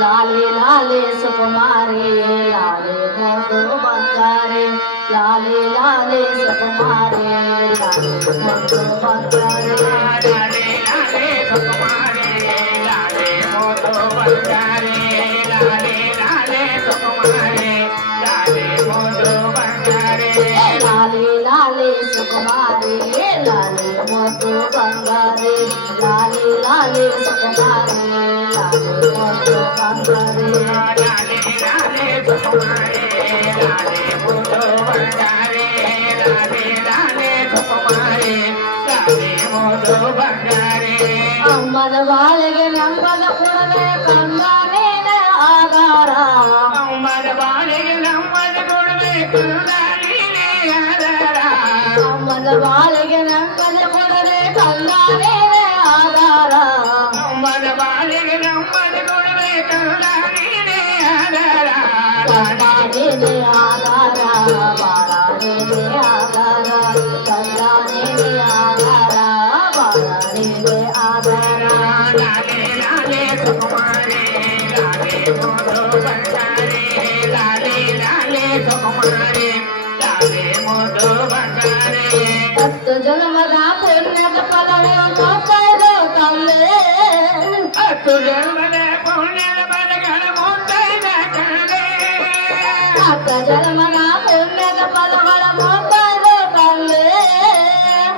लाले लाले सुकुमारी लाले मोटो बंगारे लाले लाले सुकुमारी लाले मोटो बंगारे लाले लाले सुकुमारी लाले मोटो बंगारे लाले लाले सुकुमारी लाले मोटो बंगारे लाले लाले सुकुमारी लाले मोटो बंगारे लाले लाले सुकुमारी लाले मोटो बंगारे लाले लाले सुकुमारी लाले मोटो बंगारे लाले लाले सुकुमारी लाले मोटो बंगारे अम्मद बालिगे नंबद ಕೊಡವೆ ಕಂದಾನೇನ ಆಧಾರ ಅಮ್ಮದ ಬಾಳಿಗೆ ನಮ್ಮದ ಕೊಡವೆ ಕಂದಾನೇನೆ ಆಧಾರ ಅಮ್ಮದ ಬಾಲಿಗೆ ನಂಬದ ಕೊಡವೆ ಕಂದಾನೇನ ಆಧಾರ ಅಮ್ಮದ ಬಾಳಿಗೆ ನಮ್ಮದ ಕೊಡವೆ ಕಂದಾನೇನೆ ಆಧಾರ ಕಂದಾನೇನೆ ಆಧಾರ ಬಾಳಾನೇನೆ ಆಧಾರ ಕಂದಾನೇನೆ ಆಧಾರ ಬಾಳಾನೇನೆ ಆಧಾರ लाले लाले सुकुमारी लाले मोटो बंगारे लाले लाले सुकुमारी लाले मोटो बंगारे ಹತ್ತು ಜನ್ಮದ ಪುಣ್ಯದ ಫಲವೇ ನೋಡ್ತಾಯಿರೋ ಕಲ್ಲೆ ಹತ್ತು ಜನ್ಮದ ಪುಣ್ಯದ ಬಲಗಳ ಮುತ್ತೈದ ಕಣ್ಣೆ ಹತ್ತು ಜನ್ಮದ ಪುಣ್ಯದ ಫಲಗಳ ನೋಡ್ತಾಯಿರೋ ಕಲ್ಲೆ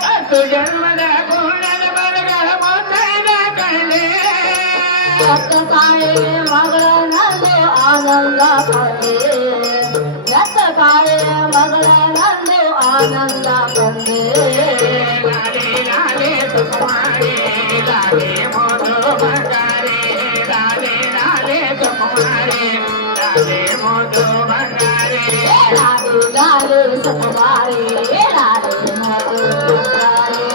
ಹತ್ತು ಜನ್ಮದ ಪುಣ್ಯದ ಬಲಗಳ ಮುತ್ತೈದ ಕಣ್ಣೆ ಹತ್ತು ತಾಯಿಗೆ ಮಗಳ ನಂದು ಆನಂದ ಪಡೆ ಎತ್ತ ತಾಯಿಯ ಮಗಳ ನಂದು ಆನಂದ ಪಡೆ लाले लाले सुकुमारी लाले मोटो बंगारे लाले लाले सुकुमारी लाले मोटो बंगारे लाले लाले सुकुमारी लाले मोटो बंगारे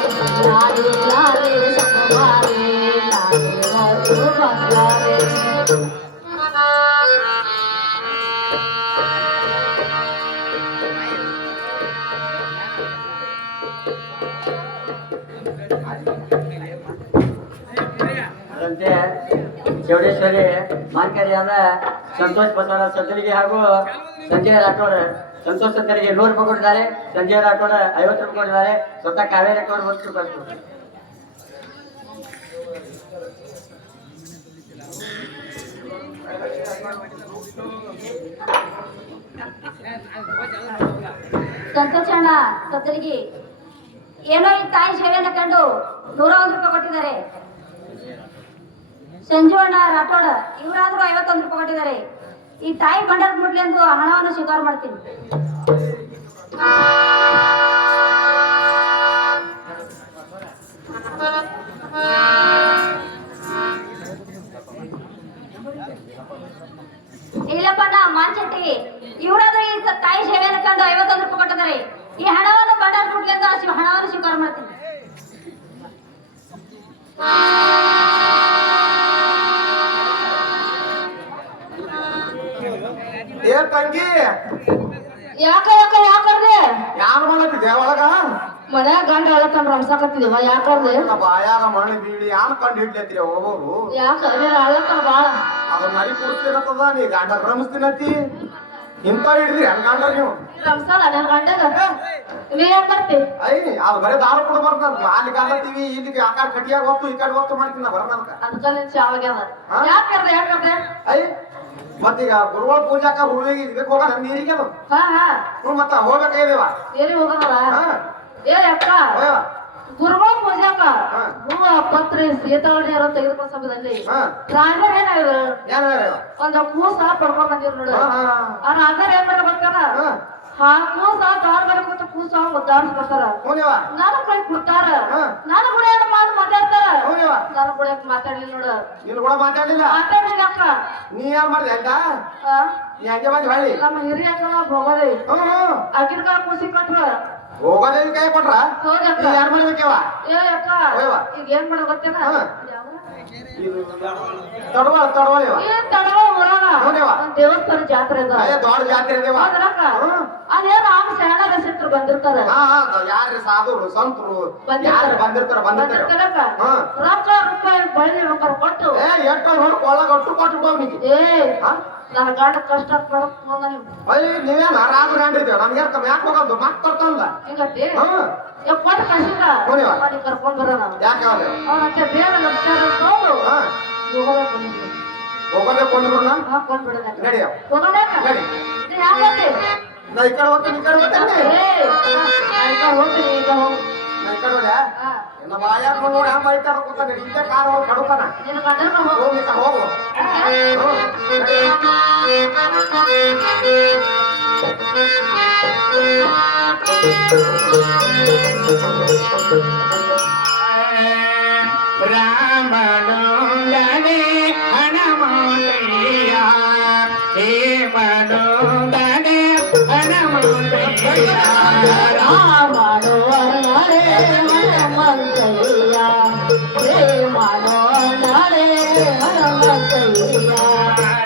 लाले लाले सुकुमारी लाले मोटो बंगारे ಅದರಂತೆ ಚೌಡೇಶ್ವರಿ ಮಾನ್ಕರಿಯಾದ ಸಂತೋಷ್ ಬಸವರಾಜ್ ಸತ್ತರಿಗೆ ಹಾಗೂ ಸಂಜಯ್ ರಾಠೋಡ್ ಸಂತೋಷ್ ಸತ್ತರಿಗೆ 100 ರೂಪಾಯಿ ಕೊಟ್ಟಿದ್ದಾರೆ. ಸಂಜಯ್ ರಾಠೋಡ್ 50 ರೂಪಾಯಿ ಕೊಟ್ಟಿದ್ದಾರೆ. ಸ್ವತಃ ಕಾವೇರಿ ಅವರು 1 ರೂಪಾಯಿ ಕೊಟ್ಟಿದ್ದಾರೆ. ಸಂತೋಷಣ್ಣ ಸತ್ತರಿಗೆ ಏನೋ ಈ ತಾಯಿ ಸೇವೆಯನ್ನು ಕಂಡು 101 ರೂಪಾಯಿ ಕೊಟ್ಟಿದ್ದಾರೆ. ಸಂಜೀವಣ್ಣ ರಾಠೋಡ್ ಇವರಾದ್ರೂ 51 ರೂಪಾಯಿ ಕೊಟ್ಟಿದ್ದಾರೆ. ಈ ತಾಯಿ ಬಂಡಾರ ಮುಡ್ಲಿ ಎಂದು ಹಣವನ್ನು ಸ್ವೀಕಾರ ಮಾಡ್ತೀನಿ. ಇಲ್ಲಪ್ಪಣ್ಣ ಮಾಂಚಟ್ಟಿ ಇವರಾದ್ರೂ ಈ ತಾಯಿ ಸೇವೆಯನ್ನು ಕಂಡು 51 ರೂಪಾಯಿ ಕೊಟ್ಟಿದ್ದಾರೆ. ಈ ಹಣವನ್ನು ಬಂಡಾರ ಮುಡ್ಲಿ ಎಂದು ಹಣವನ್ನು ಸ್ವೀಕಾರ ಮಾಡ್ತೀನಿ. ಏ ತಂಗಿ ಯಾಕರ್ದೆ ಯಾರು ಮಾಡತ್ತಿದ್ದೆ ಒಳಗ ಮನ್ಯಾಗ ಗಂಡ ಅಳತಂದ್ರ ಅನ್ಸಾಕತ್ತಿದೀವ ಯಾಕರ್ದೆ ಬಾಯಾಗ ಮಣ್ಣು ಬೀಳಿ ಯಾರು ಕಂಡು ಹಿಡ್ಲತ್ರಿ ಹೋಗೋರು ಯಾಕ ಅಳತನ ಬಾಳ ಅದ್ರ ಮರಿ ಕೂಡ್ತಿರತ್ತದ ನೀ ಗಂಡ ಭ್ರಮಿಸ್ತೀನತ್ತಿ ಇಂತ ಹಿಡಿದ್ರಿ ಹಂಗ ಗಂಡ ನೀವು ರಮ್ಸಲ್ಲ ನನ್ ಗಂಡಗ ನೀ ಏನ್ ಬರ್ತಿ ಐ ಅದು ಬರೀ ದಾರು ಕೂಡ ಬರ್ತದ ಅಲ್ಲಿ ಕಾಲತ್ತೀವಿ ಇಲ್ಲಿ ಆ ಕಡೆ ಕಟಿಯಾಗ ಹೊತ್ತು ಈ ಕಡೆ ಹೊತ್ತು ಮಾಡ್ತೀನಿ ಬರೋದಕ್ಕ ಅದಕ್ಕ ನಿನ್ ಚಾವಾಗ್ಯಾವ ಯಾಕರ್ದೆ ಐ ಮತ್ತೀಗ ಗುರುವಾರ ಪೂಜಾಕ ಹುಳಿಗೆ ಇದಕ್ಕೆ ಹೋಗ ನೀರಿಗೆ ಅದು ಮತ್ತ ಹೋಗ್ಬೇಕಾಗಿದೇವ ಏರಿ ಹೋಗಲ್ಲ ಹಾ ಏ ಅಕ್ಕ ಗುರುವಾರ ಪೂಜಾಕ ಹೂವ ಪತ್ರಿ ಸೀತಾವಳಿ ಯಾರೋ ತೆಗೆದುಕೊಂಡ ಸಮಯದಲ್ಲಿ ರಾಜರ್ ಏನಾದ್ರು ಒಂದ್ ಕೂಸ ಪಡ್ಕೊಂಡ್ ಬಂದಿರು ನೋಡು ಆ ರಾಜರ್ ಏನ್ ಮಾಡ ಬರ್ತಾರ ಹಾ ಕೂಸ ದಾರ್ ಮಾಡಿ ಕೂತ ಕೂಸ ಮುದ್ದಾಡ್ಸ್ ಬರ್ತಾರ ನಾನು ಕೈ ಕೊಡ್ತಾರ ನಾನು ಕೂಡ ಏನ್ ಮಾಡಿ ಮಾತಾಡ್ತಾರ ನಾನು ಕೂಡ ಮಾತಾಡ್ಲಿಲ್ಲ ನೋಡು ನೀನು ಕೂಡ ಮಾತಾಡ್ಲಿಲ್ಲ ಮಾತಾಡ್ಲಿಲ್ಲ ಅಕ್ಕ ನೀ ಏನ್ ಮಾಡ್ದೆ ಅಂತ ನೀ ಹಂಗೆ ಬಂದಿ ಹೊಳ್ಳಿ ನಮ್ಮ ಹಿರಿಯ ಅಕ್ಕ ಹೋಗೋದೇ ಅಕ್ಕಿನ ಕಾಲ ಕೂಸಿ ಕೊಟ್ರ ಹೋಗೋದೇ ಕೈ ಕೊಟ್ರ ಹೌದಕ್ಕ ಯಾರು ಮಾಡ್ಬೇಕವ ಏ ಅಕ್ಕ ಈಗ ಏನ್ ಮಾಡ ಗೊತ್ತೇನ ತಡವಳ ಏ ತಡವ ಊರಾಗ ಒಂದ್ ದೇವಸ್ಥಾನ ಜಾತ್ರೆ ಅದ ದೊಡ್ಡ ಜಾತ್ರೆ ಇದೇವ ಅದೇನು ಆಗ ಶಾಣ ರಸಿಟ್ರು ಬಂದಿರ್ತಾರ ಯಾರು ಸಾಧುರು ಸಂತರು ಯಾರು ಬಂದಿರ್ತಾರ ರೊಕ್ಕ ರೂಪಾಯಿ ಬಳ್ಳಿ ರೊಕ್ಕ ಕೊಟ್ಟು ಎಷ್ಟು ನೋಡಿ ಕೊಳ್ಳಾಗ ಒಟ್ಟು ಕೊಟ್ಟು ಬಿಡೋನಿಗೆ ಏ ನನ್ನ ಗಂಡ ಕಷ್ಟ ಪಡಕ್ ಹೋದ ನೀವು ಅಯ್ಯ ನೀವೇನ ರಾಜ ಗಂಡಿದ್ದೇವೆ ನಮ್ಗೆ ಯಾಕೆ ಹೋಗೋದು ಮತ್ ತರ್ತಂದ ಹಿಂಗತಿ ಹ್ಮ್ ಕೊಟ್ಟು ಕಸಿದ ಹೋಗ್ಲಿವ? ಮಾಡಿ ಕರ್ಕೊಂಡ್ ಬರೋಣ ಯಾಕೆ ಅವ್ರು ಅವನಂತೆ ಬೇರೆ ಲಕ್ಷ ತಗೊಂಡು ಹಾ ಹೋಗೋಬೇಕು ಅಂದ್ಬಿಡ್ನ ಕೊಂಡ್ಬಿಡೋಣ ನಡಿಯ ಹೋಗೋಣ ನಡಿ ಯಾಕೆ ನಾ ಈ ಕಡೆ ಹೋಗ್ತೀನಿ ಈ ಕಡೆ ಹೋಗ್ತೇನೆ ಹೋಗ್ತೀನಿ ಈಗ ಹೋಗು ನಾ ಈ ಕಡೆ ಹೋಗ್ಯಾ ನಮ್ಮ ಬಾಯಾಗ ನೋಡಿ ಹಂಗ ಬೈತಾರ ಕೂತಾನೆ ಇಲ್ಲೇ ಕಾರ್ ಹೋಗಿ ಕಡುತ್ತಾನ ನಿನ್ನ ಗಂಡನ ಹೋಗು ಹೋಗಿ ಕಡೆ ಹೋಗು ರಾಮನೊಂದನೆ ಹನುಮಂತಯ್ಯ ಹೇ ಮನೊಂದನೆ ಹನುಮಂತಯ್ಯ ರಾಮನೊಂದನೆ ಹನುಮಂತಯ್ಯ ಹೇ ಮನೊಂದನೆ ಹನುಮಂತಯ್ಯ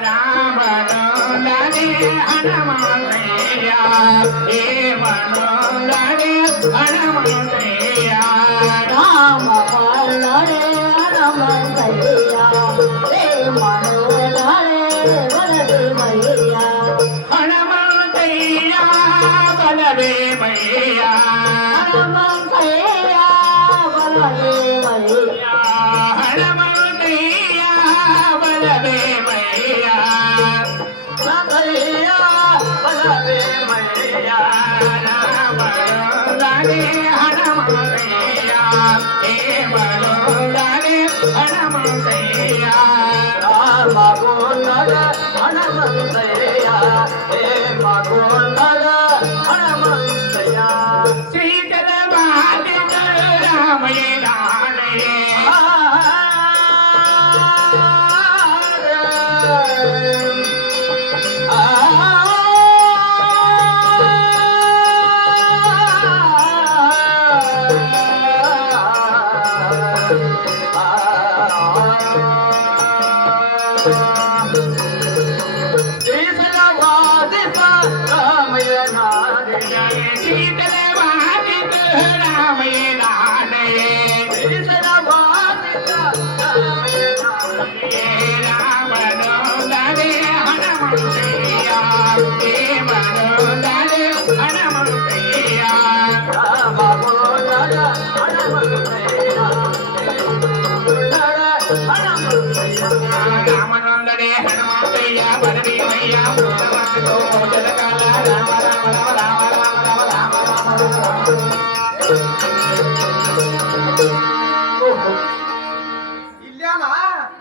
ರಾಮನೊಂದನೆ ಹನುಮಂತಯ್ಯ ಹೇ ಮನೊಂದನೆ ಹನುಮಂತಯ್ಯ ರಾಮ ಮನೊಂದನೆ ಹನುಮಂತಯ್ಯ ಹೇ ಮನೊಂದನೆ ಬಲದೇವಯ್ಯ ಹನುಮಂತಯ್ಯ ಬಲದೇವಯ್ಯ ಹನುಮಂತಯ್ಯ ಬಲದೇವಯ್ಯ ಹನುಮಂತಯ್ಯ ಬಲದೇವಯ್ಯ ಬಲದೇವಯ್ಯ ರಾಮನೊಂದನೆ ಹನುಮಂತಯ್ಯ ಹೇ ಮನೊಂದನೆ ಹನುಮಂತಯ್ಯ ಮಗೋನ್ನದ ಹನುಮಂತಯ್ಯ ಹೇ ಮಗೋನ್ನದ ಹನುಮಂತಯ್ಯ ಸೀತಲ ಬಾಗಿದ ರಾಮಯ್ಯ ನಾಳೆಯೇ ಸೀತಲ ಬಾಗಿದ ರಾಮಯ್ಯ ನಾಳೆಯೇ ರಾಮನೊಂದನೆ ಹನುಮಂತಯ್ಯ ಹೇ ಮನೊಂದನೆ ಹನುಮಂತಯ್ಯ ರಾಮನೊಂದನೆ ಹನುಮಂತಯ್ಯ ಬಲದೇವಯ್ಯ ಭೂತವಾದೋ ಜಲಕಾಲ ರಾಮ ರಾಮ ರಾಮ ರಾಮ ರಾಮ ರಾಮ ರಾಮ ರಾಮ ಇಲ್ಯಾನ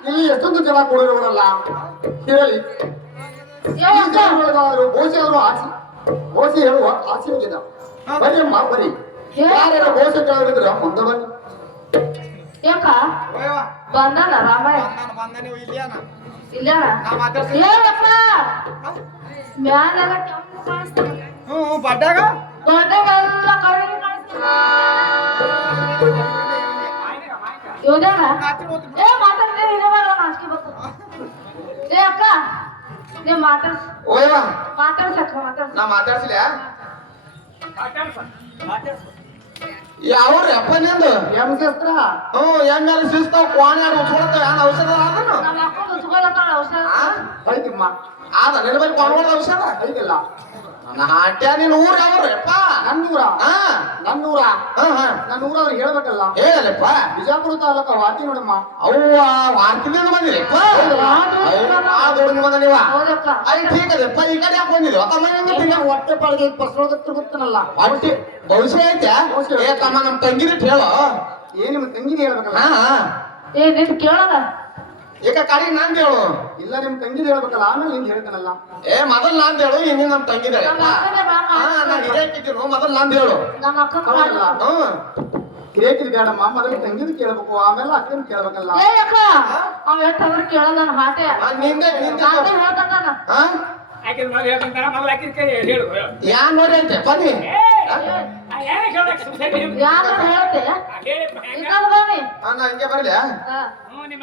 ಇಲ್ಲಿ ಎಷ್ಟೊಂದು ಜನ ಕೂಡಿರುವರಲ್ಲ ಇರಲಿ ಈ ಜನಗಳಿಗಾದರೂ ಘೋಷೆಯಾದರೂ ಆಸೆ ಘೋಷೆ ಹೇಳುವ ಆಸೆ ಹೋಗಿದ ಬರೀ ಅಮ್ಮ ಬರೀ ಯಾರ್ಯಾರ ಘೋಷೆ ಕೇಳಿದ್ರೆ ಮುಂದೆ ಬನ್ನಿ ಯಾಕ ಹೋಯವ್ವ ಬಂದಾನ ರಾಮಯ್ಯ ಬಂದ ನೀವು ಇಲ್ಯಾನ ಇಲ್ಲ ನಾ ಮಾತಾಡ್ತೀನಿ ಏನಪ್ಪ ಮ್ಯಾಲೆಲ್ಲ ಕೆಂಪು ಕಾಣಿಸ್ತದೆ ಬಡ್ಡಾಗ ದೊಡ್ಡಗೆಲ್ಲ ಕರಗಿ ಕಾಣಿಸ್ತದೆ ಇವ್ದೇನ ಏ ಮಾತಾಡ್ತೀನಿ ಇದೇ ಬರೋ ನಾಚಿಕೆ ಬರ್ತದೆ ಏ ಅಕ್ಕ ನೀವ್ ಓಯವ್ವ ಮಾತಾಡ್ಸಕ್ಕ ಮಾತಾಡ್ಸ ನಾ ಮಾತಾಡ್ಸಿಲ್ಲ ಯಾವ್ರಿ ಅಪ್ಪ ನಿಂದು ಶಸ್ತ್ರ ಹೆಂಗಾರ ಶಿಸ್ತಾವ್ ಕೋಣೆ ಉಚ್ಕೊಳತ್ತಾವ ಏನ್ ಔಷಧ ಅದನ್ನು ನಮ್ಮ ಮಕ್ಕಳು ಉಚ್ಕೊಳತ್ತಾಳ ಔಷಧ ಐತಿಮ್ಮ ಆದ ನಿನ್ನ ಬಳಿ ಕೊಂಡ್ಕೊಂಡ ಔಷಧ ಐತಿಲ್ಲ ನನ್ನ ಹಾಟ್ಯ ನಿನ್ನ ಊರ್ ಯಾವ್ರಿ ಅಪ್ಪ ನನ್ನೂರ ಹಾ ನನ್ನೂರ ಹಾ ಹಾ ನನ್ನೂರವ್ರು ಹೇಳ್ಬೇಕಲ್ಲ ಹೇಳಲ್ಲಪ್ಪ ಬಿಜಾಪುರ ತಾಲೂಕ ವಾತಿ ನೋಡಮ್ಮ ಅವ್ವ ವಾರ್ತಿನಿಂದ ಬಂದಿರಪ್ಪ ದೊಡ್ಡ ಬಂದ ನೀವ ಹೌದಕ್ಕ ಐ ಠೀಕ್ ಅದಪ್ಪ ಈ ಕಡೆ ಯಾಕೆ ಬಂದಿದ್ವಿ ತಮ್ಮ ಹೊಟ್ಟೆ ಪಾಡಿಗೆ ಪರ್ಸೋದಕ್ಕೆ ಗೊತ್ತನಲ್ಲ ಹೊಟ್ಟಿ ಭವಿಷ್ಯ ಐತೆ ಏ ತಮ್ಮ ನಮ್ ತಂಗಿರಿಟ್ ಹೇಳು ಏನ್ ನಿಮ್ ತಂಗಿನ ಹೇಳ್ಬೇಕಲ್ಲ ಹಾ ಏ ನಿನ್ ಕೇಳದ ಈಗ ಕಡೆಗೆ ನಾನ್ ಹೇಳು ಇಲ್ಲ ನಿಮ್ ತಂಗಿನ ಹೇಳ್ಬೇಕಲ್ಲ ಆಮೇಲೆ ನಿಂದ ಹೇಳ್ತಾನಲ್ಲ ಏ ಮೊದಲ್ ನಾನ್ ಹೇಳು ಇನ್ನಿ ನಮ್ ತಂಗಿದಾಳೆ ನಮ್ಮ ಅಕ್ಕನೇ ಬಾ ಹಾ ನಾನ್ ಹಿರಿಯಾಕಿದ್ದೀನು ಮೊದಲ್ ನಾನ್ ಹೇಳು ನಮ್ಮ ಅಕ್ಕ ಹೌದಲ್ಲ? ಹ್ಮ್ ಕಿರೇಕಿದ್ ಬೇಡಮ್ಮ ಮೊದಲು ತಂಗಿನ ಕೇಳ್ಬೇಕು ಆಮೇಲೆ ಅಕ್ಕನ ಕೇಳ್ಬೇಕಲ್ಲ ಏ ಅಕ್ಕ ಅವ್ ಎಷ್ಟು ಅವ್ರು ಕೇಳಲ್ಲ ನನ್ನ ಹಾಟೆ ನಿಂದೆ ನಾನೇ ಹೇಳ್ತಾನ ಹಾ ಆಕಿನ ಮಗ ಹೇಳ್ತಾನ ಮೊದಲು ಆಕಿನ ಕೈ ಹೇಳು ಯಾ ನೋಡಿ ಅಂತೆ ಬನ್ನಿ ಯಾರು ಹೇಳುತ್ತೆ ಇನ್ನೊಂದು ಬನ್ನಿ ನಾ ಹಿಂಗೆ ಬರ್ಲಿ ಹಾ.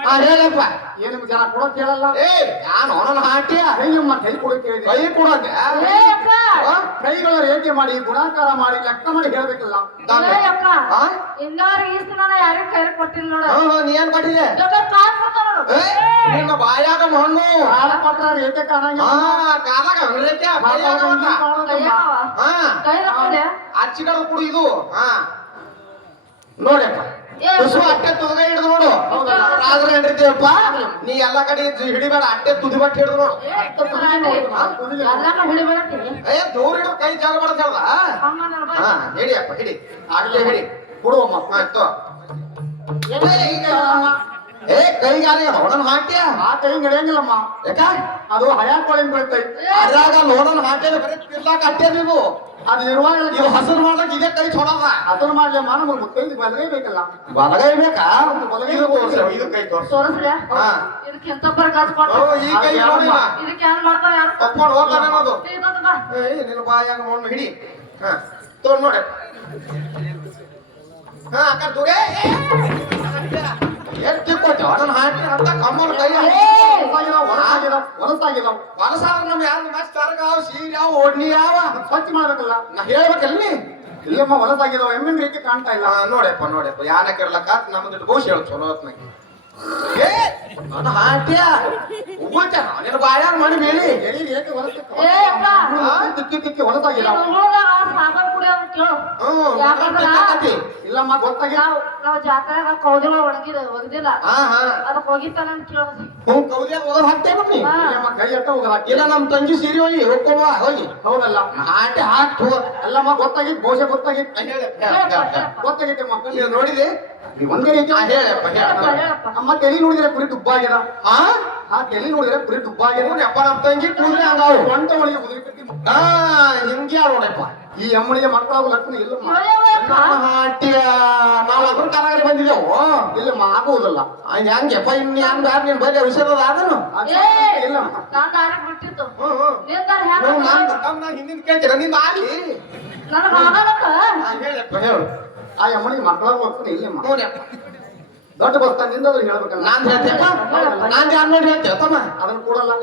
ಹಾ ಹೇಳಪ್ಪ ಏನ್ ನಿಮ್ ಜನ ಕೊಡೋದ್ ಕೇಳಲ್ಲ ಏ ಯಾನ್ ಅವನ ಹಾಟ್ಯ ಕೈಯಮ್ಮ ಕೈ ಕೊಡೋದ್ ಕೇಳಿದೆ ಕೈ ಕೊಡೋದೆ ಏ ಅಕ್ಕ ಕೈಗಳ ರೇಖೆ ಮಾಡಿ ಗುಣಾಕಾರ ಮಾಡಿ ಲೆಕ್ಕ ಮಾಡಿ ಹೇಳ್ಬೇಕಲ್ಲ ಏ ಅಕ್ಕ ಹಾ ಇನ್ನಾರು ಈ ದಿನ ಯಾರಿಗೂ ಕೈ ಕೊಟ್ಟಿಲ್ಲ ನೋಡ ನೀ ಏನ್ ಕೊಟ್ಟಿದೆ ಬೇಕಾದ್ರೆ ಕಾಸ್ ಕೊಡ್ತಾರ ನೋಡು ಏ ಬಾಯಾಗ ಮಣ್ಣು ಕಾಲ ಕೊಟ್ಟಾರ ಏಕೆ ಕಾಣಂಗಿಲ್ಲ ಕಾಲಾಗ ಹಂಗ್ರೇಕ್ಯ ಕೈ ತಕೊಂಡೆ ಅಚ್ಚಿಗಡ ಕುಡು ಇದು ನೋಡಪ್ಪ ತುಸು ಅಟ್ಟೆ ತುದಗ ಹಿಡಿದು ನೋಡು ರಾಜರ ಹಿಡಿದೇವಪ್ಪ ನೀ ಎಲ್ಲಾ ಕಡೆ ಹಿಡಿಬೇಡ ಅಟ್ಟೆ ತುದಿ ಬಟ್ಟೆ ಹಿಡಿದು ನೋಡು ಎಲ್ಲಾನು ಹಿಡಿಬೇಡ್ತೀನಿ ದೂರ ಹಿಡಿದು ಕೈ ಜಾಗ ಮಾಡ್ತೇವಲ್ಲ ಹಿಡಿಯಪ್ಪ ಹಿಡಿ ಅಟ್ಟೆ ಹಿಡಿ ಕೊಡುವಮ್ಮ ಆಯ್ತು ಏ ಕೈಗಾರ ನೋಡನ್ ಹಾಟ್ಯ ಆ ಕೈ ನಡೆಯಂಗಿಲ್ಲಮ್ಮ ಯಾಕ ಅದು ಹಯಾಕೊಳ್ಳಿಂದ ಬರ್ತೈತಿ ಅದ್ರಾಗ ನೋಡನ್ ಹಾಟ್ಯ ಬರೀ ತಿರ್ಲಾಕ ಅಟ್ಟೆ ನೀವು ಅದು ಇರುವಾಗ ಇದು ಹಸರು ಮಾಡಕ್ ಇದೇ ಕೈ ಚೊಡದ ಅದನ್ನ ಮಾಡ್ಲಮ್ಮ ನಮಗೆ ಮುತ್ತೈದು ಬಲಗೈ ಬೇಕಲ್ಲ ಬಲಗೈ ಬೇಕಾ ಇದು ತೋರ್ಸು, ಇದು ಕೈ ತೋರ್ಸು ತೋರಿಸ್ರಿ ಹಾ ಇದಕ್ಕೆ ಎಂತ ಪ್ರಕಾಶ ಕೊಟ್ಟು ಈ ಕೈ ನೋಡಿ ಇದಕ್ಕೆ ಯಾರು ಮಾಡ್ತಾರ ಯಾರು ತಪ್ಕೊಂಡು ಹೋಗ್ತಾನೆ ಅನ್ನೋದು ಇದೊಂದು ಬಾ ನಿನ್ನ ಬಾಯಾಗ ಮಣ್ಣು ಹಿಡಿ ಹಾ ತೋರ್ ನೋಡಿ ಹಾ ಅಕ್ಕ ದೂರೇ ಎಷ್ಟು ಕೊಟ್ಟು ಅದನ್ನ ಹಾಕಿ ಅಂತ ಕಮ್ಮನ ಕೈ ಹೊಲಸಾಗಿಲ್ಲ ಹೊಲಸಾದ್ರ ನಮ್ ಯಾರು ಮಸ್ತ್ ತರಗ ಯಾವ ಸೀರೆ ಯಾವ ಓಡ್ನಿ ಯಾವ ಸ್ವಚ್ಛ ಮಾಡ್ಬೇಕಲ್ಲ ನಾ ಹೇಳ್ಬೇಕಲ್ಲ ನೀ ಇಲ್ಲಮ್ಮ ಹೊಲಸಾಗಿದಾವ ಎಮ್ಮಿನ ರೀತಿ ಕಾಣ್ತಾ ಇಲ್ಲ ನೋಡಪ್ಪ ಯಾನಕ್ಕೆ ಇರ್ಲಕ್ಕ ನಮ್ದು ಬಹುಶಃ ಹೇಳು ಚಲೋ ಹೊತ್ನಾಗ ಏ ಅದು ಹಾಟ್ಯ ಉಗುಳ್ತ ನಿನ್ನ ಬಾಯಾಗ ಮಣ್ಣು ಬೀಳಿ ಎಲ್ಲಿ ಏಕೆ ಏ ಅಕ್ಕ ತಿಕ್ಕಿ ತಿಕ್ಕಿ ಹೊಲಸಾಗಿಲ್ಲ ಸಾಗರ್ ಕುಡಿ ಅಂತ ಕೇಳು ಹ್ಮ್ ಯಾಕಂದ್ರ ಇಲ್ಲಮ್ಮ ಗೊತ್ತಾಗಿಲ್ಲ ನಾವು ಜಾತ್ರೆಗ ಕೌದಿಲ ಒಣಗಿದಿಲ್ಲ ಹಾ ಅದಕ್ಕೆ ಹೋಗಿತ್ತಾನ ಅಂತ ಕೇಳು ಹ್ಞೂ ಕೌದ್ಯಾಗ ಹೋಗೋದು ಹಾಕ್ತೇವೆ ನೀ ಇಲ್ಲಮ್ಮ ಕೈ ಎಟ್ಟ ಹೋಗಲ್ಲ ಇಲ್ಲ ನಮ್ ತಂಗಿ ಸೀರೆ ಹೋಗಿ ಹೋಗ್ಕೋಬ ಹೋಗಿ ಹೌದಲ್ಲ ಹಾಟೆ ಹಾಕಿ ಹೋಗ ಅಲ್ಲಮ್ಮ ಗೊತ್ತಾಗಿತ್ತು ಬಹುಶಃ ಗೊತ್ತಾಗಿತ್ತು ಗೊತ್ತಾಗಿತ್ತಮ್ಮ ನೀನು ನೋಡಿದೆ ಒಂದೇ ರೀತಿ ಹೇಳಪ್ಪ ಹೇಳಪ್ಪ ಹೇಳಪ್ಪ ಅಮ್ಮ ತಲೆ ನೋಡಿದ್ರೆ ಕುರಿ ದುಬ್ಬಾಗ್ಯದ ಆ ಆ ತಲೆ ನೋಡಿದ್ರೆ ಕುರಿ ದುಬ್ಬಾಗ್ಯದ ಅಪ್ಪ ನಮ್ಮ ತಂಗಿ ಕೂದ್ರೆ ಹಂಗಾವು ಸ್ವಂತ ಒಳಗೆ ಉದುರಿ ಕಟ್ಟಿ ಹಿಂಗೆ ನೋಡಪ್ಪ ಈ ಅಮ್ಮನಿಗೆ ಮಕ್ಕಳಾಗೋ ಲಕ್ಷಣ ಇಲ್ಲಮ್ಮ ಹಾಟ್ಯ ನಾವು ಅದ್ರ ಕಾಲಾಗಲಿ ಬಂದಿದ್ದೆವು ಇಲ್ಲಮ್ಮ ಆಗುವುದಲ್ಲ ಹೆಂಗೆಪ್ಪ ಇನ್ನು ಹೆಂಗ್ ಯಾರು ನೀನ್ ಬರೀ ಔಷಧ ಅದನ್ನು ಇಲ್ಲಮ್ಮ ನಾನ್ ದಾರಕ್ ಬಿಟ್ಟಿತ್ತು ನಿನ್ ದಾರ ಹಿಂದಿನ ಕೇಳ್ತೀರ ನಿಂದ ಆಗ್ಲಿ ನನಗ ಆಗಲಕ್ಕ ಹೇಳಪ್ಪ ಹೇಳು ಆ ಅಮ್ಮನಿಗೆ ಮಕ್ಕಳಾಗೋ ಲಕ್ಷಣ ಇಲ್ಲಮ್ಮ ನೋಡ್ಯಪ್ಪ ದೊಡ್ಡ ಬಸ್ತಾನಿಂದ ಅವ್ರು ಹೇಳ್ಬೇಕಲ್ಲ ನಾನ್ ಹೇಳ್ತೀಯಪ್ಪ ನಾನ್ ಯಾರು ನೋಡಿ ಹೇಳ್ತೇವ ತಮ್ಮ ಅದನ್ನ ಕೊಡಲ್ಲ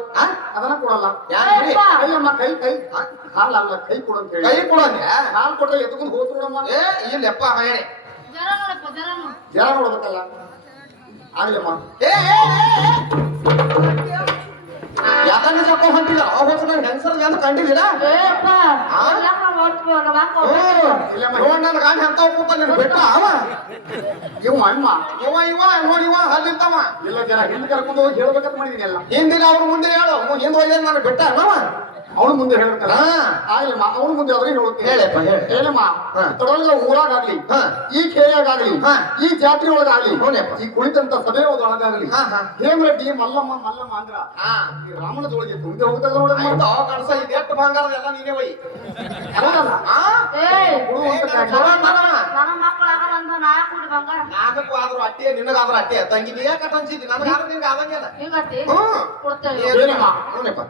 ಅದನ್ನ ಕೊಡಲ್ಲ ಯಾರು ಹೇಳಿ ಕೈಯಮ್ಮ ಕೈ ಕೈ ಹಾಲಲ್ಲ ಕೈ ಕೊಡು ಅಂತ ಹೇಳಿ ಕೈ ಕೊಡೋದ್ಯಾ ಹಾಲು ಕೊಟ್ಟರೆ ಎತ್ಕೊಂಡು ಹೋದ್ರು ನೋಡಮ್ಮ ಏ ಇಲ್ಲಪ್ಪ ಹೇಳಿ ಜರ ನೋಡಪ್ಪ ಜರ ನೋಡು ಜನ ನೋಡ್ಬೇಕಲ್ಲ ಆಗ್ಲಮ್ಮ ಯಾಕಂದ್ರೆ ಚಪ್ಪ ಹೊಂಟಿದ ಹೋಗ್ಸ ನಂಗೆ ಹೆಂಗಸರ್ ಅಂತ ಕಂಡಿದ್ದೀರ ಏಪ್ಪ ಯಾಕ ನೋಡ್ ನನ್ ಗಾಂಧಿ ಅಂತ ಕೂತ ನೀನು ಬಿಟ್ಟ ಅವ ಇವ್ ಅಣ್ಣ ಇವ ನೋಡಿ ಇವ ಅಲ್ಲಿರ್ತಾವ ಇಲ್ಲ ಜನ ಹಿಂದೆ ಕರ್ಕೊಂಡು ಹೋಗಿ ಹೇಳ್ಬೇಕಂತ ಮಾಡಿದೀನಿ ಎಲ್ಲ ಹಿಂದಿನ ಅವ್ರ ಮುಂದೆ ಹೇಳು ಹಿಂದ್ ಹೋಗಿ ನಾನು ಬಿಟ್ಟ ಅವ ಅವನು ಮುಂದೆ ಹೇಳ್ಬೇಕಲ್ಲ ಆಗ್ಲಮ್ಮ ಅವನು ಮುಂದೆ ಆದ್ರೆ ಹೇಳುತ್ತೆ ಹೇಳಪ್ಪ ಹೇಳಿ ಹೇಳಮ್ಮ ತೊಡಲಿಲ್ಲ ಊರಾಗಾಗ್ಲಿ ಹಾ. ಈ ಕೇರಿಯಾಗಾಗ್ಲಿ ಹಾ. ಈ ಜಾತ್ರೆ ಒಳಗಾಗ್ಲಿ ಹೌದಪ್ಪ. ಈ ಕುಳಿತಂತ ಸಭೆ ಒಳಗಾಗ್ಲಿ ಹಾ, ಹಾ. ಹೇಮರೆಡ್ಡಿ ಮಲ್ಲಮ್ಮ ಅಂದ್ರ ಈ ರಾಮನದೊಳಗೆ ತುಂಬಿ ಹೋಗ್ತದ ನೋಡಮ್ಮ ಆಯ್ತು ಕಣಸ ಇದೆಷ್ಟು ಬಂಗಾರ ಎಲ್ಲ ನೀನೇ ಒಯ್ಯಿ ಹೌದಲ್ಲ? ನನ್ನ ಮಕ್ಕಳಾಗಲ್ಲ ಅಂತ ನಾ ಕುಡಿ ಬಂಗಾರ ನಾಲ್ಕು ಆದ್ರೂ ಅಟ್ಟೆ ನಿನಗಾದ್ರೂ ಅಟ್ಟೆ ತಂಗಿ ನೀ ಯಾಕೆ ಅನ್ಸಿದ್ದಿ ನನಗಾದ್ರೂ ನಿನ್ಗೆ ಆದಂಗೆಲ್ಲ ಹಿಂಗತಿ ಹ್ಮ್ ಕೊಡ್ತೇವೆ ಏನಮ್ಮ? ಹ್ಞೂನಪ್ಪ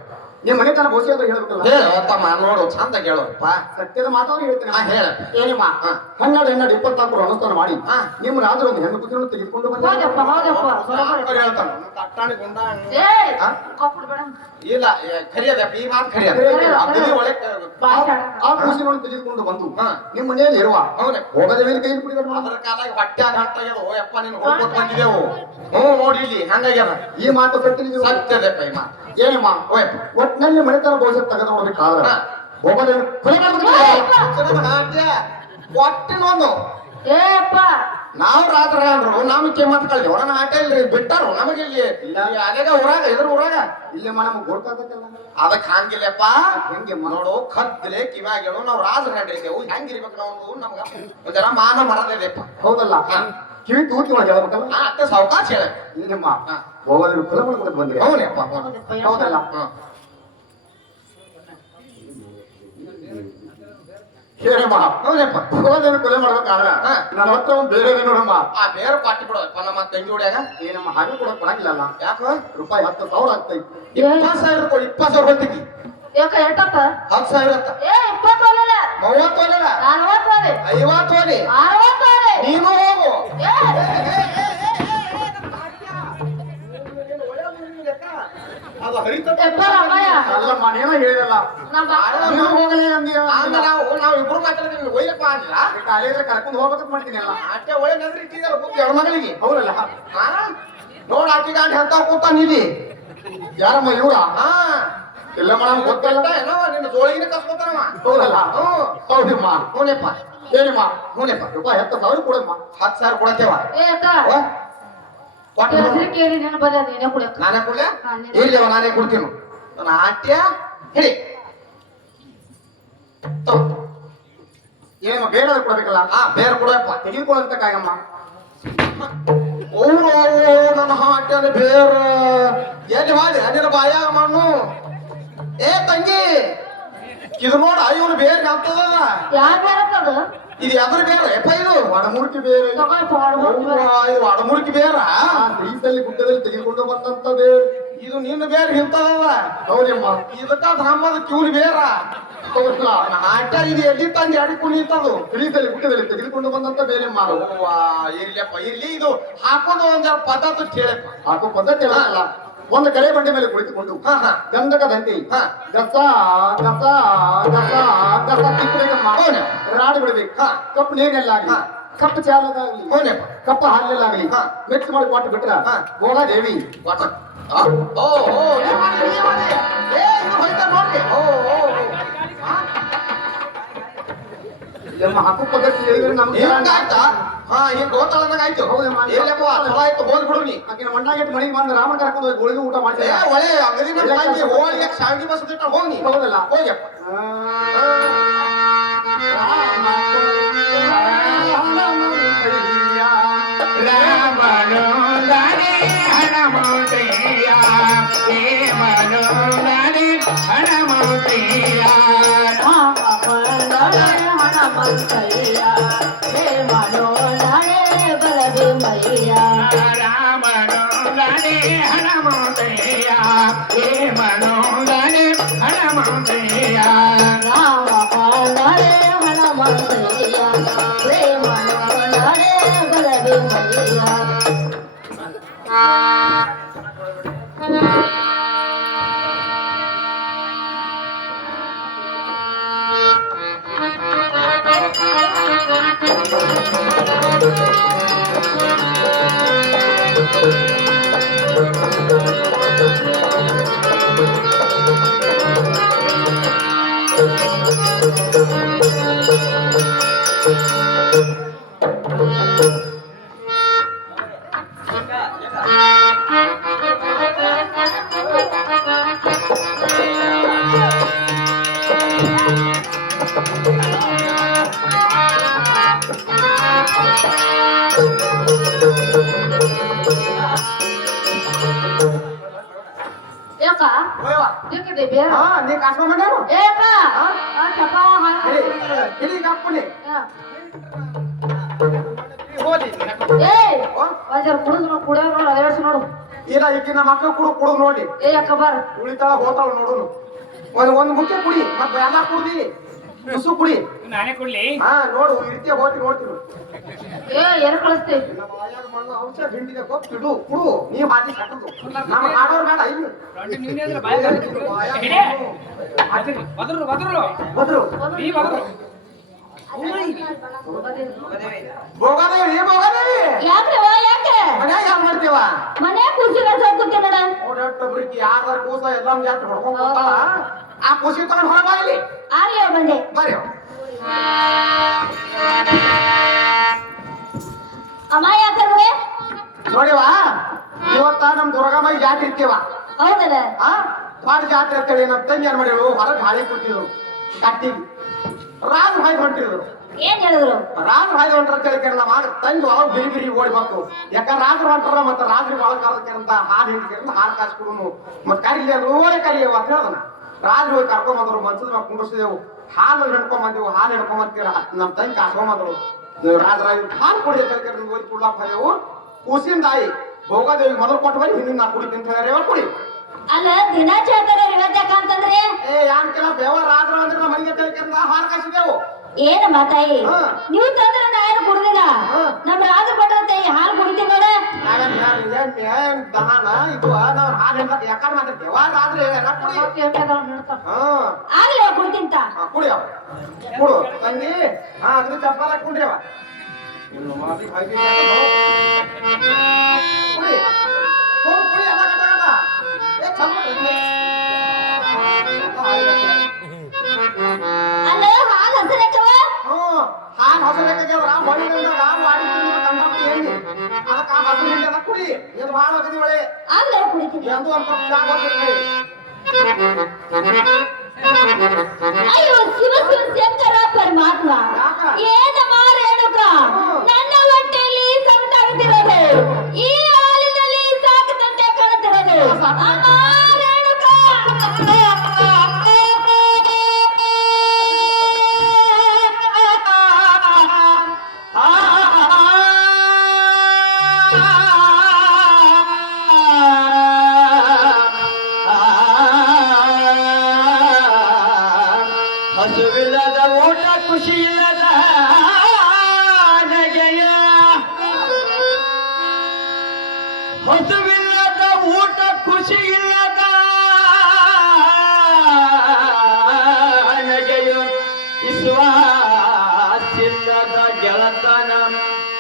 ನಿಮ್ಮ ಮನೆ ತನ ಬಹುಶಃ ಹೇಳ್ಬೇಕಲ್ಲ ಹೇಳು ತಮ್ಮ ನೋಡು ಚಂದ ಕೇಳಪ್ಪ ಸತ್ಯದ ಮಾತಾದ್ರು ಹೇಳ್ತೀನಿ ಹೇಳ ಏನಮ್ಮ ಹಾ. 12 24 ಅನುಷ್ಠಾನ ಮಾಡಿ ಹಾ. ನಿಮ್ಮ ರಾಜರು ಒಂದು ಹೆಣ್ಣು ಕುತ್ತಿಯನ್ನು ತೆಗೆದುಕೊಂಡು ಬಂದ ಹೌದಪ್ಪ ಹೌದಪ್ಪ ಬರೋಬ್ಬರಿ. ಹೇಳ್ತಾನ ತಟ್ಟಾಣಿ ಗುಂಡ ಏ ಕಪ್ಪು ಬೇಡ ಇಲ್ಲ ಖರಿಯದಪ್ಪ ಈ ಮಾತು ಖರಿಯದ ಖರಿಯದ. ಅಗ್ದಿ ಒಳಗೆ ಬಾಯ್ ಆ ಕೂಸಿನೊಳಗೆ ತೆಗೆದುಕೊಂಡು ಬಂದು ಹಾ. ನಿಮ್ಮ ಮನೆಯಲ್ಲಿ ಇರುವ ಹೌದು ಹೋಗದ ಮೇಲೆ ಕೈ ಕುಡಿದ ಅದ್ರ ಕಾಲಾಗ ಹೊಟ್ಟೆ ಗಂಟಾಗ್ಯದ ಓ ಯಪ್ಪ ನೀನು ಹೋಗ್ಕೊತ್ ಬಂದಿದೆವು ನೋಡಿ ಇಲ್ಲಿ ಹಂಗಾಗ್ಯದ ಈ ಮಾತು ಸತ್ಯ ಸತ್ಯದಪ್ಪ ಈ ಮಾತು ಏನಮ್ಮ ಓಯಪ್ಪ ಒಟ್ಟಿನಲ್ಲಿ ಮನೆತನ ಭವಿಷ್ಯ ತೆಗೆದು ನೋಡ್ಬೇಕಾದ್ರೆ ಹಾ. ಹೋಗೋದೇನು ಕೊಲೆ ಮಾಡ್ಬೇಕು ಒಟ್ಟಿನೊಂದು ಏಪ್ಪ ನಾವು ರಾಜರು ನಮ್ ಕಿಮ್ಮತ್ ಕಳ್ದೇವ್ ನನ್ನ ಆಟ ಇಲ್ರಿ ಬಿಟ್ಟಾರು ನಮಗೆ ಇಲ್ಲಿ ಅದೇಗ ಊರಾಗ ಇದ್ರ ಊರಾಗ ಇಲ್ಲಮ್ಮ ನಮ್ಗೆ ಗೊತ್ತಾಗತ್ತಲ್ಲ ಅದಕ್ಕೆ ಹಂಗಿಲ್ಲಪ್ಪ ಹೆಂಗೆ ನೋಡು ಕದ್ಲೆ ಕಿವ್ಯಾಗೇಳು ನಾವು ರಾಜರು ಹೇಳಿದ್ದೆವು ಹೆಂಗಿರ್ಬೇಕು ನಾವು ನಮ್ಗ ಒಂಥರ ಮಾನ ಮರದಿದೆಪ್ಪ ಹೌದಲ್ಲ ಕಿವಿ ತೂತಿ ಮಾಡಿ ಹೇಳ್ಬೇಕಲ್ಲ ಅಷ್ಟೇ ಸಾವಕಾಶ ಹೇಳ ಏನಮ್ಮ ಹೋಗೋದೇನು ಕೊಲೆ ಮಾಡ್ಕೊಂಡು ಬಂದ್ರಿ ಹೌನಪ್ಪ ಹೌದಲ್ಲ ಏನಮ್ಮ ಹೌದಪ್ಪ ಹೋಗೋದೇನು ಕೊಲೆ ಮಾಡ್ಬೇಕಾದ್ರೆ ಹಾ. ನನ್ನ ಹತ್ರ ಒಂದು ಬೇರೆ ನೋಡಮ್ಮ ಆ ಬೇರೆ ಪಾಟಿ ಬಿಡೋದಪ್ಪ ನಮ್ಮ ತಂಗಿ ಹೊಡ್ಯಾಗ ಏನಮ್ಮ ಹಾಗೆ ಕೂಡ ಕೊಡಂಗಿಲ್ಲಲ್ಲ ಯಾಕೋ ರೂಪಾಯಿ 10,000 ಆಗ್ತೈತಿ 20,000 ಕೊಡಿ 20,000 ಹೊತ್ತಿಗೆ ಯಾಕ ಎಷ್ಟತ್ತ 10,000 ಅಂತ ಏ 20 ಒಲೆಲ್ಲ 30 ಒಲೆಲ್ಲ 40 ಒಲೆ 50 ಒಲೆ 60 ಒಲೆ ನೀನು ಹೋಗು ಅದು ಹರಿತಪ್ಪ ಎಪ್ಪ ರಾಮಯ್ಯ ಅಲ್ಲಮ್ಮ ನೀನ ಹೇಳಿದಲ್ಲ ನಮ್ಮ ನೀನು ಹೋಗಲೇ ಅಂದಿಯ ಹಂಗ ನಾವು ಇಬ್ರು ಮಾತಾಡ್ತೀವಿ ಒಯ್ಯಪ್ಪ ಅಂದಿಲ್ಲ ಕಾಲೇಜ್ ಕರ್ಕೊಂಡು ಹೋಗ್ಬೇಕಂತ ಮಾಡ್ತೀನಿ ಅಲ್ಲ ಅಷ್ಟೇ ಒಳ್ಳೆ ನಗರ ಇಟ್ಟಿದ್ದಾರೆ ಬುಕ್ ಹೆಣ್ಮಗಳಿಗೆ ಹೌದಲ್ಲ ನೋಡ್ ಆಕಿ ಗಾಡಿ ಅಂತ ಕೂತ ನಿಧಿ ಯಾರಮ್ಮ ಇವ್ರ ಹಾ ಎಲ್ಲ ಮಾಡಮ್ ಗೊತ್ತಲ್ಲ ಗೊತ್ತಲ್ಲ ಏನೋ ನಿನ್ನ ಜೋಳಿಗಿನ ಕಸ್ಕೊತಾನವ ಹೌದಲ್ಲ ಹ್ಞೂ ಹೌದಮ್ಮ ಹ್ಞೂನಪ್ಪ ಏನಮ್ಮ ಹ್ಞೂನಪ್ಪ ಯಪ್ಪ 10,000 ಕೊಡಮ್ಮ 10,000 ಕೊಡತ್ತೇವ ಏ ಅಕ್ಕ ಕೊಟ್ಟು ಹೆಸರು ಕೇಳಿ ನೆನ ಬದ ನೀನೇ ಕುಡಿಯಕ್ಕ ನಾನೇ ಕೊಡ್ಲೆ ಹಾ, ನೀನೇ. ಇರ್ಲಿವ ನಾನೇ ಕೊಡ್ತೀನಿ ನನ್ನ ಆಟ್ಯ ಹೇಳಿ ಏನಮ್ಮ ಬೇಡ ಕೊಡಬೇಕಲ್ಲ ಹಾ ಬೇರೆ ಕೊಡಪ್ಪ ತೆಗೆದುಕೊಳ್ಳಂತ ಕಾಯಮ್ಮ ಓ ನನ್ನ ಹಾಟ್ಯನ ಬೇರೆ ಎಲ್ಲಿ ಮಾಡಿ ನಿನ್ನ ಬಾಯಾಗ ಮಣ್ಣು ಏ ತಂಗಿ ಇದು ನೋಡ ಇವನು ಬೇರೆ ಆಗ್ತದ ಯಾರ್ ಬೇಡಕ್ಕದ ಇದು ಎದ್ರ ಬೇರೆ ಎಪ್ಪ ಇದು ಒಡಮುರುಕಿ ಬೇರೆ ತಗೋ ಮಾಡ್ಬಿಟ್ಟು ಇದು ಅಡಮುರುಕಿ ಬೇರ ಈಸಲ್ಲಿ ಗುಡ್ಡದಲ್ಲಿ ತೆಗೆದುಕೊಂಡು ಬಂದಂತ ಬೇರೆ ಇದು ನಿನ್ನ ಬೇರೆ ಇಂತದದ ಹೌದಮ್ಮ ಇದಕ್ಕ ಧರ್ಮದ ಕಿವ್ಲಿ ಬೇರ ಹೌದಲ್ಲ ಆಟ ಇದು ಎಲ್ಲಿ ತಂದು ಎಡಿ ಕುಣಿತದು ಈಸಲ್ಲಿ ಗುಡ್ಡದಲ್ಲಿ ತೆಗೆದುಕೊಂಡು ಬಂದಂತ ಬೇರೆಮ್ಮ ಇರ್ಲಿಯಪ್ಪ ಇಲ್ಲಿ ಇದು ಹಾಕೊಂಡು ಒಂದ್ ಪದಾರ್ಥ ಕೇಳಪ್ಪ ಹಾಕೋ ಪದ್ಧತಿ ಅಲ್ಲ ಒಂದು ಕಡೆ ಬಂಡೆ ಮೇಲೆ ಕುಳಿತುಕೊಂಡು ಹಾ ಹಾ ಗಂಧಕದಂತೆ ಹಾ. ಗಸ ಗಸ ಗಸ ಗಸ ತಿಕ್ಕಬೇಕಮ್ಮ ಹೌದು. ರಾಡಿ ಬಿಡ್ಬೇಕು ಹಾ. ಕಪ್ಪು ನೀರಿನಲ್ಲಾಗ್ಲಿ ಹಾ. ಕಪ್ಪು ಚಾಲದಾಗ್ಲಿ ಹೋನಪ್ಪ ಕಪ್ಪು ಹಾಲಿನಲ್ಲಾಗ್ಲಿ ಹಾ. ಮಿಕ್ಸ್ ಮಾಡಿ ಕೊಟ್ಟು ಬಿಟ್ರ ಹಾ. ಭೋಗಾದೇವಿ ವಾಟ ಓ ಓ ನೀ ಮಾಡಿ ಏ ಇದು ಹೋಯ್ತಾ ನೋಡ್ರಿ ಓ ಓ ನಮ್ಮ ಹಾಕು ಪದ್ಧತಿ ಹೇಳಿದ್ರೆ ನಮ್ಗೆ ಹಿಂಗಾಯ್ತಾ ಹಾ ಈಗ ಗೋತಾಳನಾಗಾಯ್ತು ಹೌದಮ್ಮ. ಎಲ್ಲಪ್ಪ ಚಲೋ ಆಯ್ತು ಹೋದ್ ಬಿಡು ನೀ ಆಕಿನ ಮಣ್ಣಾಗಿಟ್ಟು ಮನೆಗೆ ಬಂದು ರಾಮನ್ ಕರ್ಕೊಂಡು ಹೋಗಿ ಗೋಳಿಗೆ ಊಟ ಏ ಮಾಡ್ತಾರೆ ಒಳ್ಳೆ ಅಂಗಡಿ ನಮ್ಮ ತಂಗಿ ಹೋಳಿಗೆ ಶಾವಿಗೆ ಬಸದಿಟ್ಟ ಹೋಗಿ ಹೌದಲ್ಲ ಹೋಗ್ಯಪ್ಪ ರಾಮನು ದಾರಿ ಹಣಮೋದಯ್ಯ ದೇವನು ದಾರಿ ಹಣಮೋದಯ್ಯ ರಾಮನು ದಾರಿ ಹಣಮೋದಯ್ಯ ದೇವನು ದಾರಿ ಹಣಮೋದಯ್ಯ ಯಾಕ ಹೋಯವ್ವ ಬೇಕಿದೆ ಬೇರೆ ಹಾ ನೀ ಕಾಸ್ಕೊಂಡ್ ಬಂದೇನು ಏಕ ಚಪ್ಪ ಇಡೀ ಕಪ್ಪುನಿ ಏ ಒಂಜಾರ ಕುಡಿದ್ರು ಕುಡಿಯೋ ನೋಡು ಅದೇರ್ಸಿ ನೋಡು ಇಲ್ಲ ಈಗ ನಮ್ಮ ಮಕ್ಕಳು ಕುಡಿದು ನೋಡಿ ಏ ಅಕ್ಕ ಬಾರ ಉಳಿತಾಳ ಹೋತಾಳ ನೋಡುನು ಒಂದ್ ಮುಖ್ಯ ಕುಡಿ ಮತ್ತೆ ಎಲ್ಲ ಕುಡ್ದಿ ತುಸು ಕುಡಿ ನಾನೇ ಕೊಡ್ಲಿ ಹಾ ನೋಡು ಈ ರೀತಿಯ ಹೋಗಿ ನೋಡ್ತೀನಿ ಏ ಏನ್ ಕಳಿಸ್ತಿ ನಮ್ಮ ಬಾಯಾಗ ಮಣ್ಣು ಔಷಧ ಹಿಂಡಿದೆ ಕೊಟ್ಟು ಇಡು ಕುಡು ನೀ ಬಾಜಿ ಕಟ್ಟದು ನಮ್ಮ ಆಡೋರ್ ಬೇಡ ಇಲ್ಲಿ ಬದ್ರು ಬದ್ರು ನೀ ಬದ್ರು ಭೋಗದೇವಿ ಭೋಗದೇವಿ ಯಾಕ್ರಿ ಯಾಕೆ ಮನ್ಯಾಗ ಯಾರು ಮಾಡ್ತೀವ ಮನೆ ಕುರ್ಚಿ ಕೂತಿ ನೋಡ ನೋಡೊಬ್ಬರಿಗೆ ಯಾರ ಕೂಸ ಎಲ್ಲ ಜಾತ್ರೆ ಹೊಡ್ಕೊಂಡ್ ಹೋಗ್ತಾಳ ಆ ಕುಸಿ ತಗೊಂಡ್ ಹೊರ ಬಾ ಇಲ್ಲಿ ಆಗ್ಲಿ ಬಂದೆ ಬರ್ರಿ ಅಮ್ಮ ಯಾಕಂದ್ರೆ ನೋಡಿವ ಇವತ್ತ ನಮ್ ದುರ್ಗಮ್ಮಗೆ ಜಾತ್ರೆ ಇರ್ತೀವ ಹೌದಲ್ಲ ಆ ಪಾಡ್ ಜಾತ್ರೆ ಅಂತೇಳಿ ನಮ್ಮ ತಂಗಿ ಏನ್ ಮಾಡಿದ್ರು ಹೊರಗೆ ಗಾಳಿ ಕೊಟ್ಟಿದ್ರು ಕಟ್ಟಿಗೆ ರಾಜ್ ಹಾಯ್ದು ಹೊಂಟಿದ್ರು ಏನ್ ಹೇಳಿದ್ರು ರಾಜ್ ಹಾಯ್ದು ಹೊಂಟ್ರ ಕೇಳ್ಕೊಂಡು ನಮ್ಮ ತಂಗಿ ಒಳಗೆ ಬಿರಿ ಬಿರಿ ಓಡಿ ಬಂತು ಯಾಕಂದ್ರೆ ರಾಜರು ಹೊಂಟ್ರ ಮತ್ತೆ ರಾಜರಿಗೆ ಒಳಗೆ ಕರೆದಕ್ಕಿರಂತ ಹಾಲು ಹಿಂಡ್ಕಿರಂತ ಹಾಲು ಕಾಸ್ಕೊಡು ಮತ್ತೆ ಕರೀಲಿ ಓಡೆ ಕರಿಯವ ಅಂತ ಹೇಳ್ದನ ರಾಜ್ ಹೋಗಿ ಕರ್ಕೊಂಡ್ ಬಂದ್ರು ಮನ್ಸದ ನಾವು ಕುಂಡಿಸಿದೆವು ಹಾಲು ಹಿಡ್ಕೊಂಡ್ ಬಂದೆವು ಹಾಲು ಹಿಡ್ಕೊಂಡ್ ಬಂತೀರ ನಮ್ಮ ತಂಗಿ ಕಾಸ್ಕೊಂಡ್ ಬಂದ್ರು ರಾಜರಾಜ ಹಾಲು ಕುಡಿದ ಕೇಳ್ಕೊಂಡು ಓದಿ ಕುಡ್ಲಾಕ್ ಹೋದೆವು ಕೂಸಿನ ತಾಯಿ ಭೋಗಾದೇವಿ ಮೊದಲು ಕೊಟ್ಟು ಬನ್ನಿ ಹಿಂದಿನ ನಾ ಕುಡಿ ತಿಂತಾರೆ ಕುಡಿ ಅಲ್ಲ ದಿನ ಚೇತರ ಅಂತಂದ್ರೆ ಏ ಯಾನ್ ಕೆಲ ಬೇವ ರಾಜರು ಅಂದ್ರೆ ನಮ್ಮ ಮನೆಗೆ ಕೇಳ್ಕೊಂಡು ಹಾಲು ಕಾಸಿದೆವು ಏನಮ್ಮ ತಾಯಿ ಹಾ. ನೀವು ತಂದ್ರೆ ನಾ ಏನು ಕುಡ್ದಿಲ್ಲ ಹಾ. ನಮ್ಮ ರಾಜ ಕೊಟ್ಟಂತೆ ಹಾಲು ಕುಡಿತೀವಿ ನೋಡ ದನನ ಇದು ನಾವು ಹಾಲು ಹಿಡ್ದಕ್ಕೆ ಯಾಕಂದ್ರೆ ಮಾತಾಡ್ತೇವ ರಾತ್ರಿ ಎಲ್ಲ ಕುಡಿ ಹಾ ಆಗ್ಲಿ ಕುಡ್ತಿಂತ ಕುಡಿಯವ ಕುಡು ತಂಗಿ ಹಾ ಅದ್ರ ಚಪ್ಪಾಲ ಕುಂಡ್ರಿಯವ ಕುಡಿ ಹೋಗ್ ಕುಡಿ ಎಲ್ಲ ಕಟ್ಟ ಕಟ್ಟ ಏ ಅಲ್ಲೇ ಹಾಲು ಹಸಿರಕ್ಕವ ಹಾಲು ಹಸಬೇಕಾಗ್ಯವ್ರ ಹೊಳಿದಾಗ ವಾಡಿ ಕಂಡಾಪಟ್ಟಿ ಎಣ್ಣಿ ಅದಕ್ಕೆ ಆ ಹಸು ಹಿಂಡಿ ಅದಕ್ಕೆ ಕುಡಿ ಇದು ಭಾಳ ಆಗದಿ ಒಳ್ಳೆ ಅಲ್ಲೇ ಕುಡಿತೀನಿ ಎಂದು ಒಂದು ಕಪ್ ಚಾ ಗೊತ್ತಿರ್ತದೆ ಅಯ್ಯೋ ಶಿವ ಶಿವ ಶಂಕರ ಪರಮಾತ್ಮ ಏನಮ್ಮ ರೇಣುಕ ನನ್ನ ಹೊಟ್ಟೆಯಲ್ಲಿ ಸಂಕಟಾಗುತ್ತಿರೋದು ಈ ಹಾಲಿನಲ್ಲಿ ಸಾಕದಂತೆ ಕಾಣುತ್ತಿರೋದು ಅಮ್ಮ ರೇಣುಕ ಹಸುವಿಲ್ಲದ ಊಟ ಖುಷಿ ಇಲ್ಲದ ನಗೆಯ ಹಸುವಿಲ್ಲದ ಊಟ ಖುಷಿ ಇಲ್ಲದ ನಗೆಯು ವಿಶ್ವಾಸಿಲ್ಲದ ಗೆಳತನ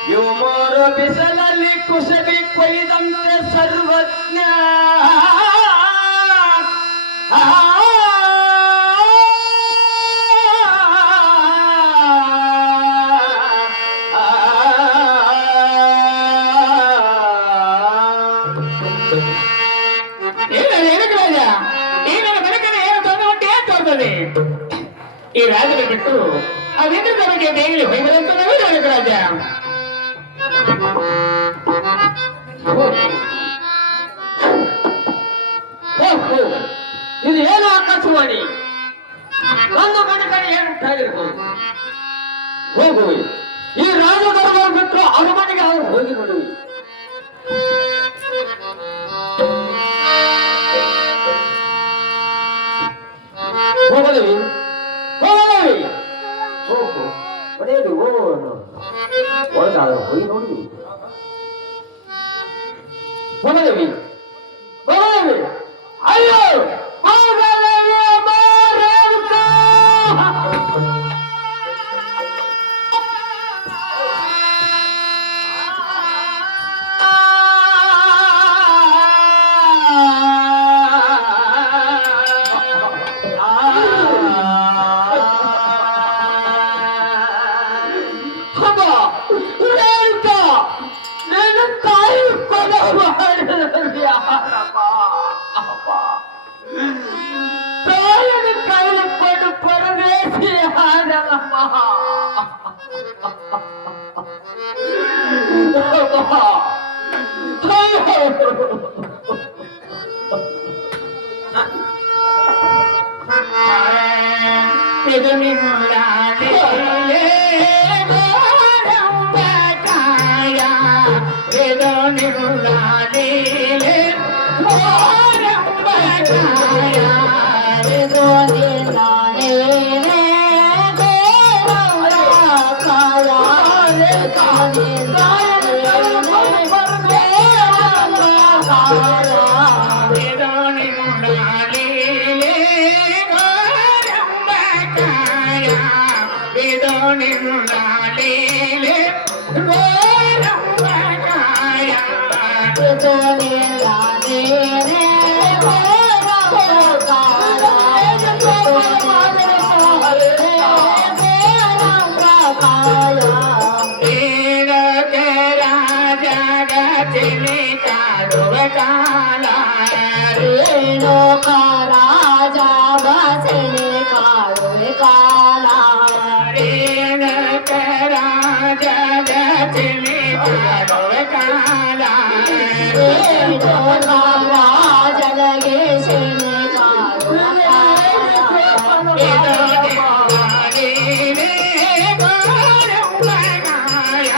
ಇವು ಮೂರು ಬಿಸಿಲಲ್ಲಿ ಕುಸಬಿ ಕೊಯ್ದಂತೆ ಸರ್ವಜ್ಞ ಈ ರಾಜನ ಬಿಟ್ಟು ಅವೇಂದ್ರ ತನಗೆ ಬೇಗನೆ ಹೋಗದಂತ ನಾವೇ ರಾಜ ರಾಜ ಇದು ಏನು ಆಕಾಶವಾಣಿ ಒಂದು ಗಂಟೆ ಏನು ಉಂಟಾಗಿರ್ಬೋದು ಹೋಗು ಈ ರಾಜದರ್ಬಾರ್ ಬಿಟ್ಟು ಅರಮನೆಗೆ ಅವರು ಹೋಗಿ ನೋಡಿ ಹೋಗಲಿವಿ ಹೋಗಲಿವಿ ಹೋಗು ಬರೆಯಲು ಒಳಗಾದ ಹೋಗಿ ನೋಡಿ ಹೋಗಲಿವಿ ಹೋಗಲಿವಿ ಅಯ್ಯೋ ಹೋಗಲಿವಿ ಮಾರೇರುಕ ತಾಯಿನ ಕೈಲಿಕೊಂಡು ಪರದೇಶಿ ಹಾಡಲಮ್ಮ ಇದು ನಿನ್ನಾಡಿಲೇ ಗೋರಂಬ ಕಾಯ ಇದು ನಿನ್ನಾಡಿಲೇ ಗೋರಂಬ ಕಾಯ ಇದು ನಿನ್ನಾಡೇನೆ ಗೋರಂಬ ಕಾಯ ಇದು ನಿನ್ನಾಡಿಲೇ ಗೋರಂಬ ಕಾಯ ಇದು ನಿನ್ನಾಡಿಲೇ ಗೋರಂಬ ಕಾಯ ತೀರಕ್ಕೆ ರಾಜಗತಿನಿ ಕಾಡುವ ಕಾಲ ರಾಜ ಬಸನೆ ಕಾಡುವೆ ಕಾಲ ತೀರಕ್ಕೆ ರಾಜಗತಿನಿ ಕಾಡುವ ಕಾಲ ರಾಜನಿಗೆ ಸೆನೆ ಕಾಡುವ ಇದು ನಿನ್ನಾಡಿಲೇ ಗೋರಂಬ ಕಾಯ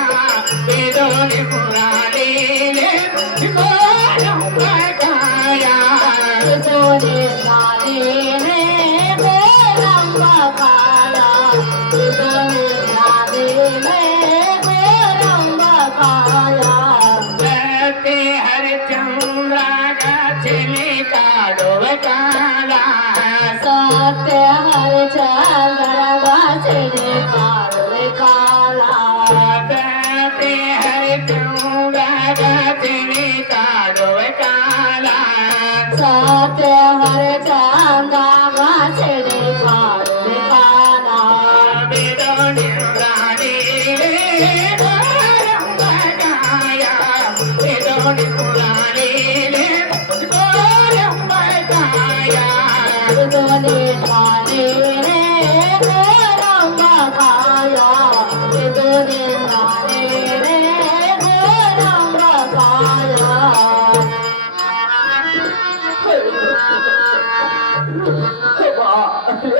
ಇದು ನಿನ್ನಾಡಿಲೇ ಗೋರಂಬ ಕಾಯ ಸತ್ಯ ಹರಿಚಂದ್ರ ಗತಿನಿ ಕಾಡುವ ಕಾಲ ಸತ್ಯ ಹರಿಚಂದ್ರ ವಾಸನೆ ಕಾಡುವೆ ಕಾಲ ಸತ್ಯ ಹರಿಚಂದ್ರ ಗತಿನಿ ಕಾಡುವ ಕಾಲ ಸತ್ಯ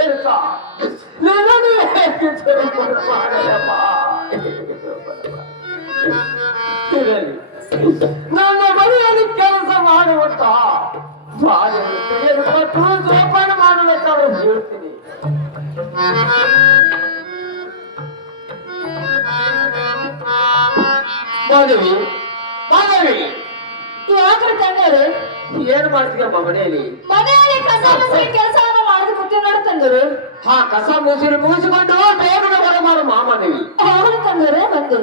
ಏನಪ್ಪ ನಿನ್ನನ್ನು ಏಕೆ ಚುರುಕುರು ಮಾಡಲಪ್ಪ? ಇರಲಿ, ನನ್ನ ಮನೆಯಲ್ಲಿ ಕೆಲಸ ಮಾಡುವಂತ ಬಾಗಿಲು ತೆಗೆದುಕೊಟ್ಟು ಜೋಪಾನ ಮಾಡಬೇಕಾದ್ರೆ ಹೇಳ್ತೀನಿ. ಮಾಧವಿ, ಮಾಧವಿ, ಯಾಕ್ರಿ ತಂದರು? ಏನ್ ಮಾಡ್ತೀಯಮ್ಮ ಮನೆಯಲ್ಲಿ? ಮನೆಯಲ್ಲಿ ಕಸ ಮುಸುರಿ ಕೆಲಸವನ್ನು ಮಾಡಿದ ಗೊತ್ತಿ ನೋಡು ತಂದರು. ಹಾ, ಕಸ ಮುಸುರಿ ಮುಗಿಸಿಕೊಂಡು ಬೇಗನೆ ಹೊರ ಮಾಡು ಮಾಧವಿ. ಹೌದು ತಂದರೆ ಬಂದು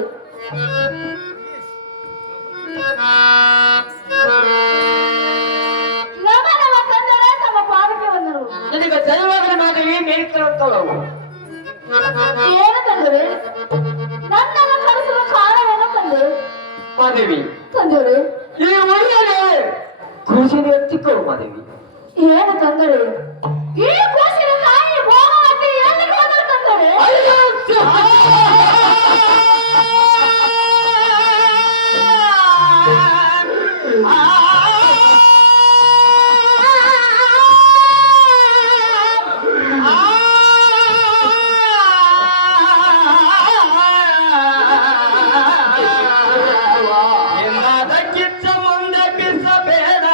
ನಮ್ಮ ತಂದರೆ ತಮ್ಮ ಪಾದಕ್ಕೆ ಬಂದರು. ನಿನಗೆ ಜಯವಾಗಲಿ ಮಾಧವಿ, ಮೇಲಿತ್ತಂತವಳು ಏನು ತಂದರೆ? ನನ್ನನ್ನು ಕರೆಸಲು ಕಾರಣವೇನೋ ತಂದೆ? ಮಾಧವಿ, ತಂದೆಯವರು ಈ ಒಳ್ಳೆಯೇ ಖುಷಿನ ಎತ್ತಿಕೊಳ್ಳು ಮಾಧವಿ. ಏನು ತಂದರೆ? ಈ ಕೂಸಿನ ತಾಯಿ ಭೋಗವತಿ ಎಲ್ಲಿಗೆ ಹೋದರು ತಂದರೆ? ಹಿಂದಕ್ಕಿಂತ ಮುಂದೆ ಬಿಸಬೇಡ,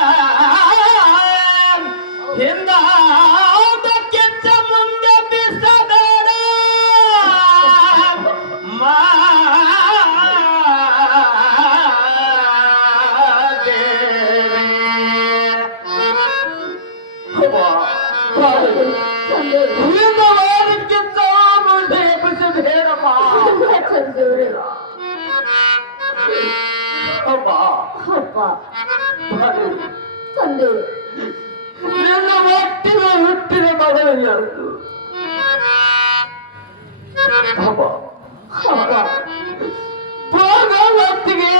ಹಿಂದಕ್ಕಿಂತ ಮುಂದೆ ಬಿಸಬೇಡ ಹಿಂದಕ್ಕಿಂತ ಮುಂದೆ ಬಿಸಬೇಡಪ್ಪ. ಅಪ್ಪ ಅಪ್ಪ ತಂದೆ ನಿನ್ನ ಹೊಟ್ಟಿನ ಹುಟ್ಟಿನ ಮಗಳು ಯಾರು? ಅಪ್ಪ ಅಪ್ಪ ಹೋಗ ಹೊತ್ತಿಗೆ